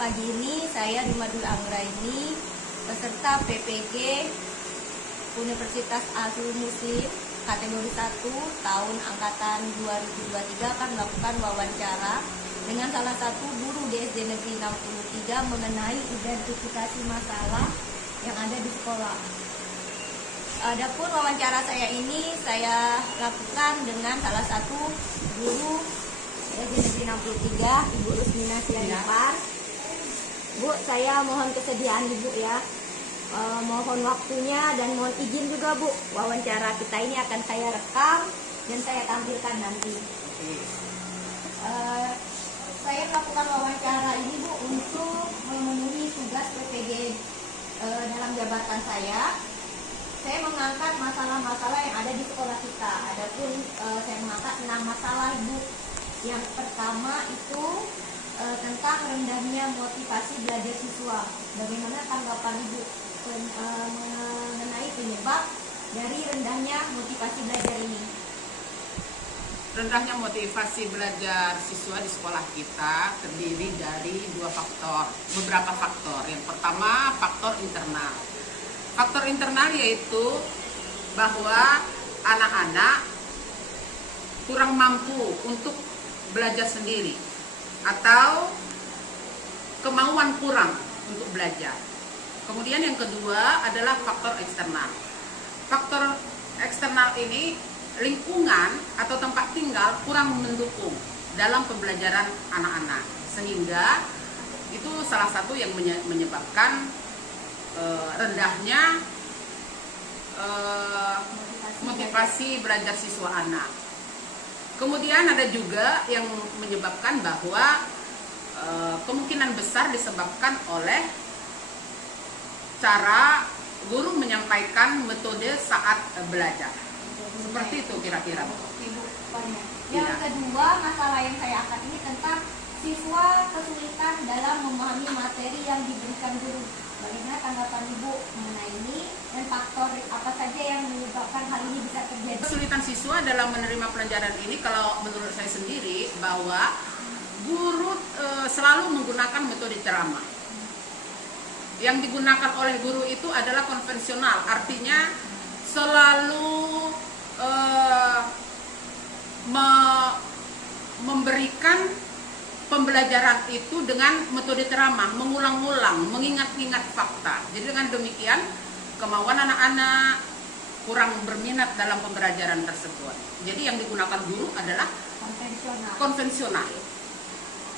Pagi ini saya di Madul Anggraini, peserta PPG Universitas Al-Azhar Muslim kategori 1 tahun angkatan 2023 akan melakukan wawancara dengan salah satu guru di SD Negeri 63 mengenai identifikasi masalah yang ada di sekolah. Adapun wawancara saya ini saya lakukan dengan salah satu guru SD Negeri 63, Ibu Rusmina Sianipar. Bu, saya mohon kesediaan Ibu ya. Mohon waktunya dan mohon izin juga Bu. Wawancara kita ini akan saya rekam dan saya tampilkan nanti. Saya melakukan wawancara ini Bu untuk memenuhi tugas PPG dalam jabatan saya. Saya mengangkat masalah-masalah yang ada di sekolah kita. Adapun saya mengangkat 6 masalah Ibu. Yang pertama itu tentang rendahnya motivasi belajar siswa. Bagaimana tanggapan Ibu mengenai penyebab dari rendahnya motivasi belajar ini? Rendahnya motivasi belajar siswa di sekolah kita terdiri dari beberapa faktor. Yang pertama, faktor internal. Faktor internal yaitu bahwa anak-anak kurang mampu untuk belajar sendiri atau kemauan kurang untuk belajar. Kemudian yang kedua adalah faktor eksternal. Faktor eksternal ini lingkungan atau tempat tinggal kurang mendukung dalam pembelajaran anak-anak, sehingga itu salah satu yang menyebabkan rendahnya motivasi belajar siswa anak. Kemudian ada juga yang menyebabkan bahwa kemungkinan besar disebabkan oleh cara guru menyampaikan metode saat belajar. Seperti itu kira-kira. Yang kedua, masalah yang saya angkat ini tentang siswa kesulitan dalam memahami materi yang diberikan guru. Bagaimana tanggapan Ibu mengenai ini dan faktor apa saja yang menyebabkan hal ini bisa terjadi? Kesulitan siswa dalam menerima pelajaran ini, kalau menurut saya sendiri, bahwa guru selalu menggunakan metode ceramah. Yang digunakan oleh guru itu adalah konvensional, artinya selalu memberikan pembelajaran itu dengan metode ceramah, mengulang-ulang, mengingat-ingat fakta. Jadi dengan demikian, kemauan anak-anak kurang berminat dalam pembelajaran tersebut. Jadi yang digunakan guru adalah konvensional.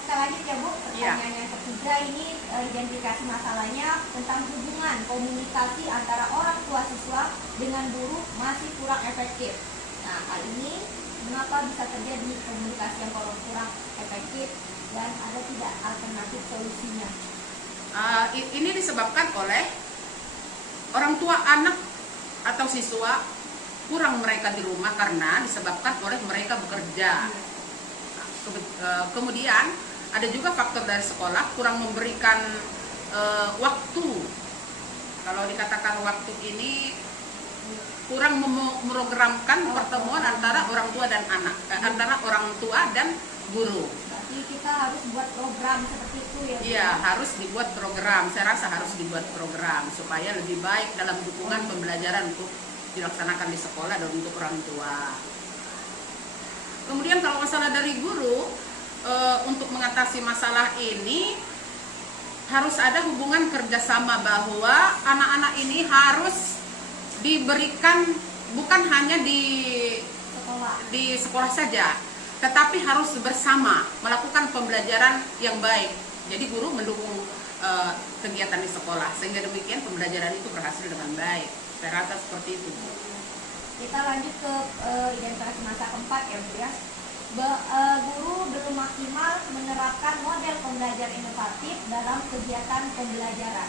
Kita lanjut ya Bu, pertanyaan yang ketiga ini identifikasi masalahnya tentang hubungan komunikasi antara orang tua siswa dengan guru masih kurang efektif. Nah, hal ini mengapa bisa terjadi komunikasi yang kurang efektif dan ada tidak alternatif solusinya? Ini disebabkan oleh orang tua anak atau siswa kurang mereka di rumah karena disebabkan oleh mereka bekerja. Kemudian ada juga faktor dari sekolah kurang memberikan waktu. Kalau dikatakan waktu ini kurang memprogramkan pertemuan antara orang tua dan anak, antara orang tua dan guru. Berarti kita harus buat program seperti itu ya? Iya, harus dibuat program. Saya rasa harus dibuat program supaya lebih baik dalam dukungan pembelajaran untuk dilaksanakan di sekolah dan untuk orang tua. Kemudian kalau masalah dari guru, untuk mengatasi masalah ini harus ada hubungan kerjasama, bahwa anak-anak ini harus diberikan bukan hanya di sekolah saja, tetapi harus bersama melakukan pembelajaran yang baik. Jadi guru mendukung kegiatan di sekolah sehingga demikian pembelajaran itu berhasil dengan baik. Saya rasa seperti itu. Kita lanjut ke identifikasi masa keempat ya Bu ya. Guru belum maksimal menerapkan model pembelajaran inovatif dalam kegiatan pembelajaran.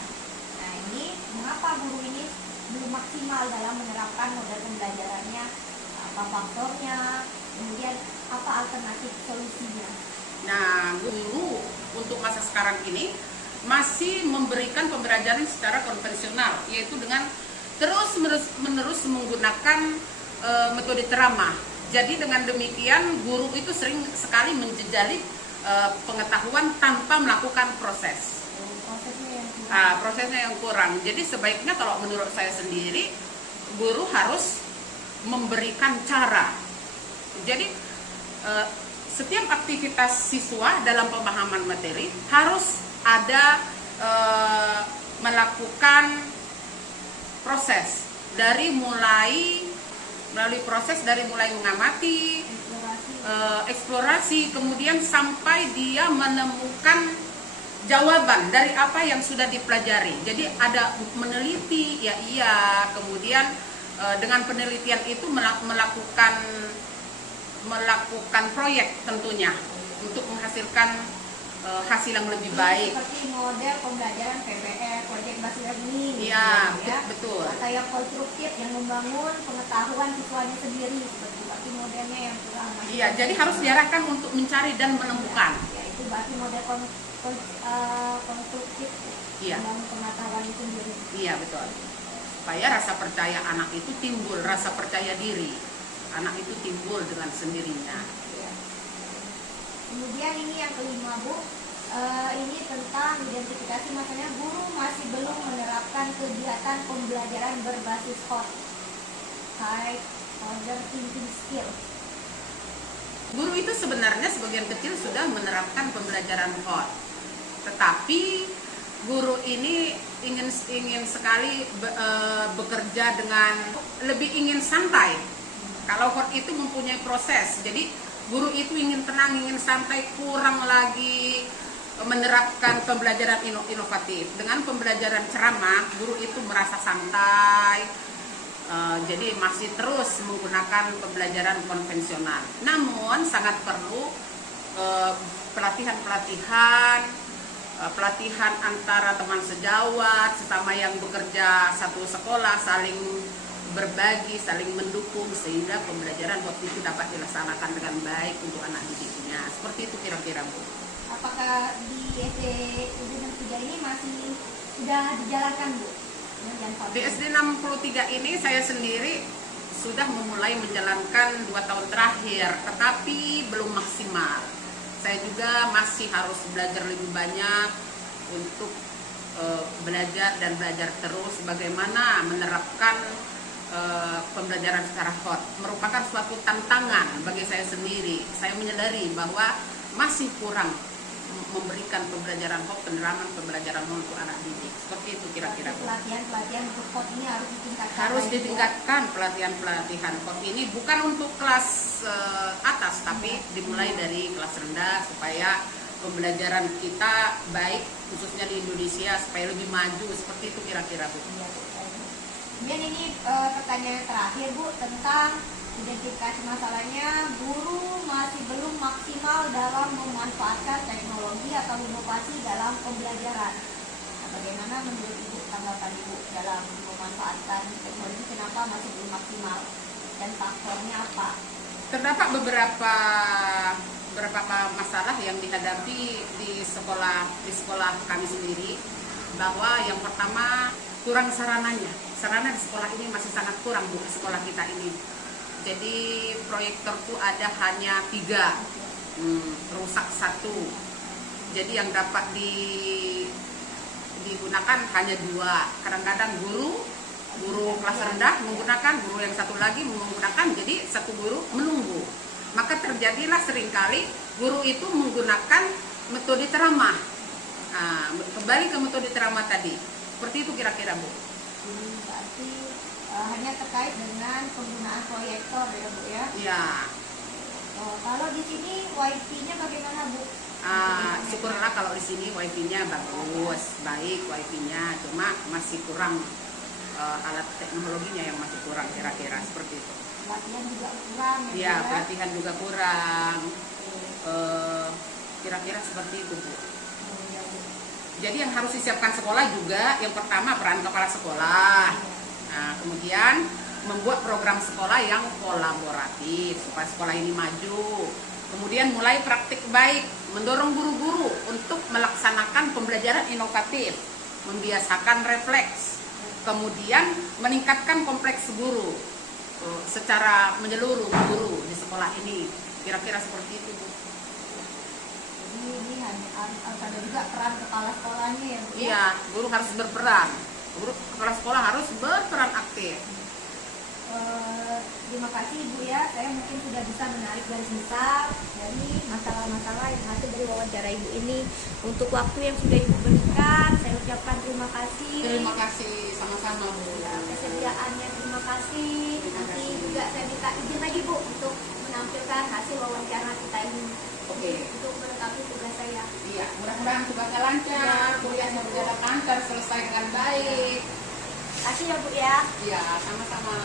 Nah, ini mengapa guru ini belum maksimal dalam menerapkan model pembelajarannya? Apa faktornya? Kemudian apa alternatif solusinya? Nah, guru untuk masa sekarang ini masih memberikan pembelajaran secara konvensional, yaitu dengan terus-menerus menggunakan metode ceramah. Jadi dengan demikian guru itu sering sekali menjejali pengetahuan tanpa melakukan proses. prosesnya yang kurang. Jadi sebaiknya kalau menurut saya sendiri, guru harus memberikan cara. Jadi setiap aktivitas siswa dalam pemahaman materi harus ada melakukan proses dari melalui proses dari mulai mengamati, eksplorasi, kemudian sampai dia menemukan jawaban dari apa yang sudah dipelajari. Jadi ada meneliti, ya iya, kemudian dengan penelitian itu melakukan proyek tentunya untuk menghasilkan hasil yang lebih baik. Seperti model pembelajaran PBL, proyek based learning. Iya, ya. betul. Atau yang konstruktif yang membangun pengetahuan siswanya sendiri, seperti modelnya yang kurang. Iya, jadi harus diarahkan untuk mencari dan menemukan. Ya, itu berarti model konstruktif, Iya. membangun pengetahuan sendiri. Iya, betul. Supaya rasa percaya anak itu timbul, rasa percaya diri anak itu timbul dengan sendirinya. Ya. Kemudian ini yang kelima, Bu, ini tentang identifikasi, makanya guru masih belum menerapkan kegiatan pembelajaran berbasis high order thinking skill. Guru itu sebenarnya sebagian kecil sudah menerapkan pembelajaran hot, tetapi guru ini ingin sekali bekerja dengan lebih ingin santai. Kalau hot itu mempunyai proses, jadi guru itu ingin tenang, ingin santai, kurang lagi menerapkan pembelajaran inovatif. Dengan pembelajaran ceramah, guru itu merasa santai, jadi masih terus menggunakan pembelajaran konvensional. Namun sangat perlu pelatihan antara teman sejawat, sesama yang bekerja satu sekolah, saling berbagi, saling mendukung, sehingga pembelajaran waktu itu dapat dilaksanakan dengan baik untuk anak didiknya. Seperti itu kira-kira, Bu. Apakah di SD 63 ini masih sudah dijalankan, Bu? Di SD 63 ini saya sendiri sudah memulai menjalankan 2 tahun terakhir, tetapi belum maksimal. Saya juga masih harus belajar lebih banyak untuk belajar dan belajar terus bagaimana menerapkan pembelajaran secara hot. Merupakan suatu tantangan bagi saya sendiri. Saya menyadari bahwa masih kurang memberikan pembelajaran hot, penerapan pembelajaran hot untuk anak didik. Seperti itu kira-kira. Pelatihan untuk hot ini harus ditingkatkan. Harus ditingkatkan pelatihan hot ini, bukan untuk kelas atas, tapi dimulai dari kelas rendah supaya pembelajaran kita baik, khususnya di Indonesia, supaya lebih maju. Seperti itu kira-kira, Bu. Kemudian ini pertanyaan terakhir, Bu, tentang identifikasi masalahnya. Guru masih belum maksimal dalam memanfaatkan teknologi atau inovasi dalam pembelajaran. Nah, bagaimana menurut Ibu tanggapan Ibu dalam memanfaatkan teknologi, kenapa masih belum maksimal dan faktornya apa? Terdapat beberapa masalah yang dihadapi di sekolah kami sendiri, bahwa yang pertama kurang sarananya. Sarana di sekolah ini masih sangat kurang, Bu, di sekolah kita ini. Jadi proyektor itu ada hanya 3, rusak 1. Jadi yang dapat digunakan hanya 2. Kadang-kadang guru kelas rendah menggunakan, guru yang satu lagi menggunakan, jadi satu guru menunggu. Maka terjadilah seringkali guru itu menggunakan metode ceramah. Nah, kembali ke metode ceramah tadi. Seperti itu kira-kira, Bu. Berarti hanya terkait dengan penggunaan proyektor ya, Bu, ya? Iya. Kalau di sini wifi-nya bagaimana, Bu? Syukurlah kalau di sini wifi-nya bagus, baik wifi-nya, cuma masih kurang alat teknologinya yang masih kurang, kira-kira seperti itu. Pelatihan juga kurang. Iya, pelatihan juga kurang. Kira-kira seperti itu, Bu. Jadi yang harus disiapkan sekolah juga, yang pertama peran kepala sekolah. Nah, kemudian membuat program sekolah yang kolaboratif supaya sekolah ini maju. Kemudian mulai praktik baik, mendorong guru-guru untuk melaksanakan pembelajaran inovatif, membiasakan refleks. Kemudian meningkatkan kompleks guru secara menyeluruh guru di sekolah ini. Kira-kira seperti itu, Bu. Ini harus ada juga peran kepala sekolahnya ya, Bu. ya. Iya, guru harus berperan. Guru kepala sekolah harus berperan aktif. Terima kasih Ibu ya, saya mungkin sudah bisa menarik garis besar dari masalah-masalah yang hasil dari wawancara Ibu ini. Untuk waktu yang sudah Ibu berikan, saya ucapkan terima kasih. Terima kasih, sama-sama Bu. Ya, kesediaannya terima kasih. Nanti juga saya minta izin lagi Bu untuk menampilkan hasil wawancara kita ini. Oke. Untuk melengkapi tugas saya. Iya, mudah-mudahan tugasnya lancar, kuliahnya berjalan lancar, selesai dengan baik. Terima kasih ya Bu ya. Iya, sama-sama.